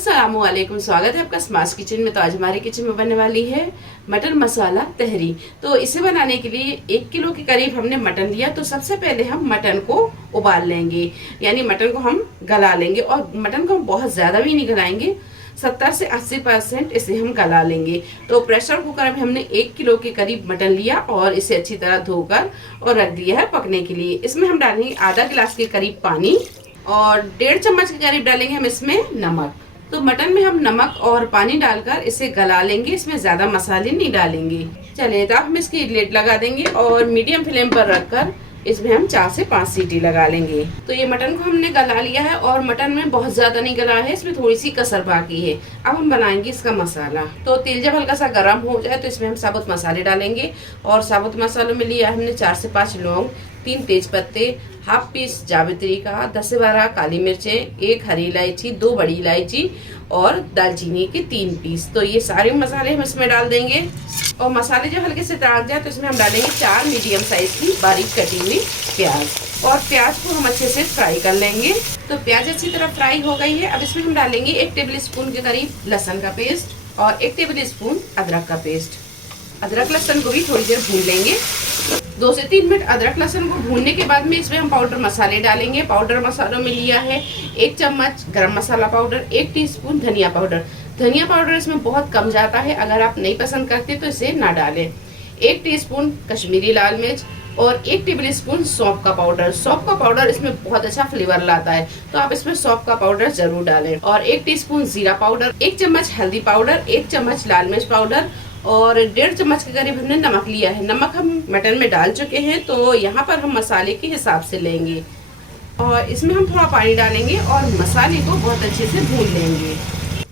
अस्सलामुअलैकुम, स्वागत है आपका स्मार्ट किचन में। तो आज हमारे किचन में बनने वाली है मटन मसाला तहरी। तो इसे बनाने के लिए 1 किलो के करीब हमने मटन लिया। तो सबसे पहले हम मटन को उबाल लेंगे, यानी मटन को हम गला लेंगे। और मटन को हम बहुत ज्यादा भी नहीं गलाएंगे, 70 से 80% इसे हम गला लेंगे। तो प्रेशर कुकर में हमने 1 किलो के करीब मटन लिया और इसे अच्छी तरह धोकर और रख दिया है पकने के लिए। इसमें हम डालेंगे आधा गिलास के करीब पानी और 1.5 चम्मच के करीब डालेंगे हम इसमें नमक। तो मटन में हम नमक और पानी डालकर इसे गला लेंगे, इसमें ज्यादा मसाले नहीं डालेंगे। चलिए, तो अब हम इसकी लिड लगा देंगे और मीडियम फ्लेम पर रखकर इसमें हम 4 से 5 सीटी लगा लेंगे। तो ये मटन को हमने गला लिया है और मटन में बहुत ज्यादा नहीं गला है, इसमें थोड़ी सी कसर बाकी है। अब हम बनाएंगे इसका मसाला। तो तेल जब हल्का सा गर्म हो जाए तो इसमें हम साबुत मसाले डालेंगे। और साबुत मसालों में लिया हमने 4 से 5 लौंग, 3 तेज पत्ते, हाफ पीस जावित्री का, 10 से 12 काली मिर्चें, 1 हरी इलायची, 2 बड़ी इलायची और दालचीनी के 3 पीस। तो ये सारे मसाले हम इसमें डाल देंगे। और मसाले जब हल्के से तड़क जाए तो इसमें हम डालेंगे 4 मीडियम साइज की बारीक कटी हुई प्याज। और प्याज को हम अच्छे से फ्राई कर लेंगे। तो प्याज अच्छी तरह फ्राई हो गई है। अब इसमें हम डालेंगे 1 टेबल स्पून के करीब लहसुन का पेस्ट और 1 टेबल स्पून अदरक का पेस्ट। अदरक लहसुन को भी थोड़ी देर भून लेंगे। 2 से 3 मिनट अदरक लहसुन को भूनने के बाद में इसमें हम पाउडर मसाले डालेंगे। पाउडर मसालों में लिया है 1 चम्मच गरम मसाला पाउडर, 1 टीस्पून धनिया पाउडर। धनिया पाउडर इसमें बहुत कम जाता है, अगर आप नहीं पसंद करते तो इसे ना डालें। 1 टीस्पून कश्मीरी लाल मिर्च और 1 टेबल स्पून सौंफ का पाउडर। सौंफ का पाउडर इसमें बहुत अच्छा फ्लेवर लाता है, तो आप इसमें सौंफ का पाउडर जरूर डालें। और 1 टीस्पून जीरा पाउडर, 1 चम्मच हल्दी पाउडर, 1 चम्मच लाल मिर्च पाउडर और 1.5 चम्मच के करीब हमने नमक लिया है। नमक हम मटन में डाल चुके हैं, तो यहाँ पर हम मसाले के हिसाब से लेंगे। और इसमें हम थोड़ा पानी डालेंगे और मसाले को बहुत अच्छे से भून लेंगे।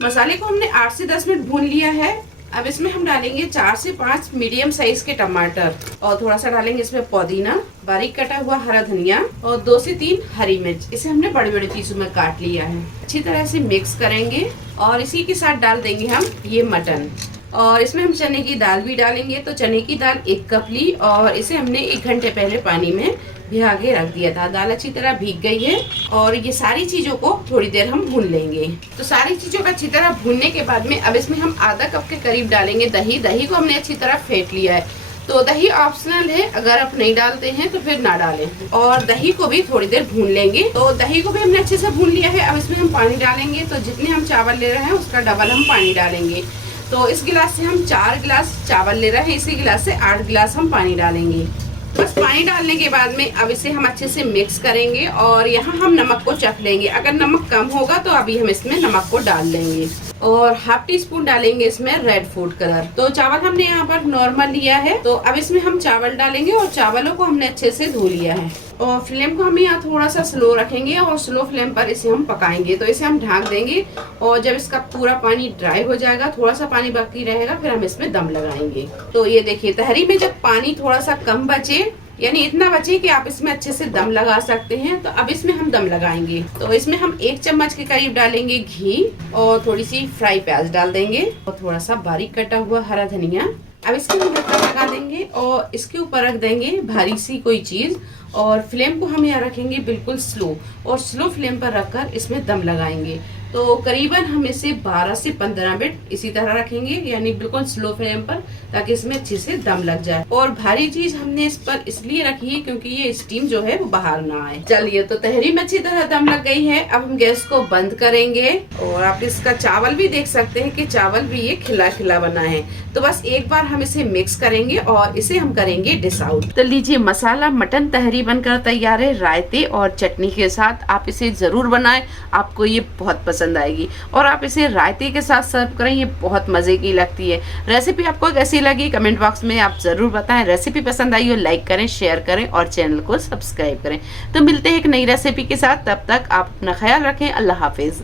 मसाले को हमने 8 से 10 मिनट भून लिया है। अब इसमें हम डालेंगे 4 से 5 मीडियम साइज के टमाटर और थोड़ा सा डालेंगे इसमें पुदीना, बारीक कटा हुआ हरा धनिया और 2 से 3 हरी मिर्च। इसे हमने बड़े बड़े पीसों में काट लिया है। अच्छी तरह से मिक्स करेंगे और इसी के साथ डाल देंगे हम ये मटन। और इसमें हम चने की दाल भी डालेंगे। तो चने की दाल 1 कप ली और इसे हमने 1 घंटे पहले पानी में भिगा के रख दिया था। दाल अच्छी तरह भीग गई है और ये सारी चीजों को थोड़ी देर हम भून लेंगे। तो सारी चीजों को अच्छी तरह भूनने के बाद में अब इसमें हम आधा कप के करीब डालेंगे दही। दही को हमने अच्छी तरह फेंट लिया है। तो दही ऑप्शनल है, अगर आप नहीं डालते हैं तो फिर ना डालें। और दही को भी थोड़ी देर भून लेंगे। तो दही को भी हमने अच्छे से भून लिया है। अब इसमें हम पानी डालेंगे। तो जितने हम चावल ले रहे हैं उसका डबल हम पानी डालेंगे। तो इस गिलास से हम 4 गिलास चावल ले रहे हैं, इसी गिलास से 8 गिलास हम पानी डालेंगे। तो बस पानी डालने के बाद में अब इसे हम अच्छे से मिक्स करेंगे और यहाँ हम नमक को चख लेंगे। अगर नमक कम होगा तो अभी हम इसमें नमक को डाल लेंगे। और हाफ टी स्पून डालेंगे इसमें रेड फूड कलर। तो चावल हमने यहाँ पर नॉर्मल लिया है। तो अब इसमें हम चावल डालेंगे और चावलों को हमने अच्छे से धो लिया है। और फ्लेम को हम यहाँ थोड़ा सा स्लो रखेंगे और स्लो फ्लेम पर इसे हम पकाएंगे। तो इसे हम ढक देंगे और जब इसका पूरा पानी ड्राई हो जाएगा, थोड़ा सा पानी बाकी रहेगा, फिर हम इसमें दम लगाएंगे। तो ये देखिए, तहरी में जब पानी थोड़ा सा कम बचे, यानी इतना बचे कि आप इसमें अच्छे से दम लगा सकते हैं, तो अब इसमें हम दम लगाएंगे। तो इसमें हम 1 चम्मच के करीब डालेंगे घी और थोड़ी सी फ्राई प्याज डाल देंगे और थोड़ा सा बारीक कटा हुआ हरा धनिया। अब इसके हम ढक्कन लगा देंगे और इसके ऊपर रख देंगे भारी सी कोई चीज और फ्लेम को हम यहाँ रखेंगे बिल्कुल स्लो। और स्लो फ्लेम पर रखकर इसमें दम लगाएंगे। तो करीबन हम इसे 12 से 15 मिनट इसी तरह रखेंगे, यानी बिल्कुल स्लो फ्लेम पर, ताकि इसमें अच्छे से दम लग जाए। और भारी चीज हमने इस पर इसलिए रखी है क्योंकि ये स्टीम जो है वो बाहर ना आए। चलिए, तो तहरी में अच्छी तरह दम लग गई है। अब हम गैस को बंद करेंगे और आप इसका चावल भी देख सकते हैं कि चावल भी ये खिला खिला बना है। तो बस एक बार हम इसे मिक्स करेंगे और इसे हम करेंगे डिश आउट। तो लीजिए, मसाला मटन तहरी बनकर तैयार है। रायते और चटनी के साथ आप इसे जरूर बनाएं, आपको ये बहुत पसंद आएगी। और आप इसे रायते के साथ सर्व करें, ये बहुत मजे की लगती है। रेसिपी आपको कैसी लगी कमेंट बॉक्स में आप जरूर बताएं। रेसिपी पसंद आई हो लाइक करें, शेयर करें और चैनल को सब्सक्राइब करें। तो मिलते हैं एक नई रेसिपी के साथ, तब तक आप अपना ख्याल रखें। अल्लाह हाफिज।